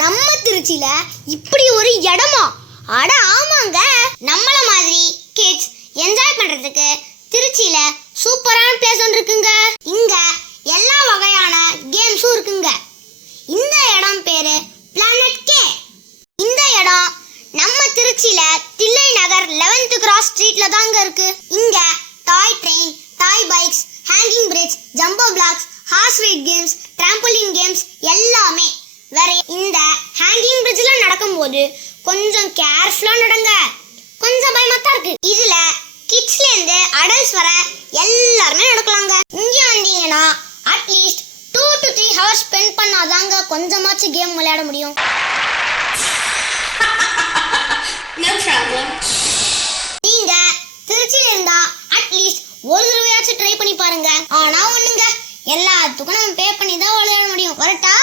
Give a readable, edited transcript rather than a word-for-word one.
நம்ம திருச்சியில இப்படி ஒரு இடமா? அட ஆமாங்க, நம்மள மாதிரி கிட்ஸ் என்ஜாய் பண்றதுக்கு திருச்சியில சூப்பரான பிளேஸ் ஒன்று இருக்குங்க. இங்க எல்லா வகையான கேம்ஸும் இருக்குங்க. இந்த இடம் பேரு பிளானட் கே. இந்த இடம் நம்ம திருச்சியில தில்லை நகர் 11th கிராஸ் ஸ்ட்ரீட்ல தாங்க இருக்கு. இங்க toy train, toy bikes, hanging bridge, jumbo blocks, horse ride games, trampoline games எல்லாமே. வேற இந்த ஹேங்கிங் பிரிட்ஜ்ல நடக்கும்போது கொஞ்சம் கேர்ஃபுல்லா நடங்க, கொஞ்சம் பயமா தான் இருக்கு. இதுல கிட்ஸ்ல இருந்து அடல்ட்ஸ் வர எல்லாருமே நடக்கலாங்க. இங்க வந்தீங்கன்னா அட்லீஸ்ட் 2 to 3 hours ஸ்பெண்ட் பண்ணாதாங்க கொஞ்சமாச்சு கேம் விளையாட முடியும். நீங்க திருச்சியில இருந்தா அட்லீஸ்ட் ஒரு தடவையாச்சும் ட்ரை பண்ணி பாருங்க. ஆனா ஒண்ணுங்க, எல்லாத்துக்கும் நம்ம பே பண்ணி தான் விளையாட முடியும். வரட்டா?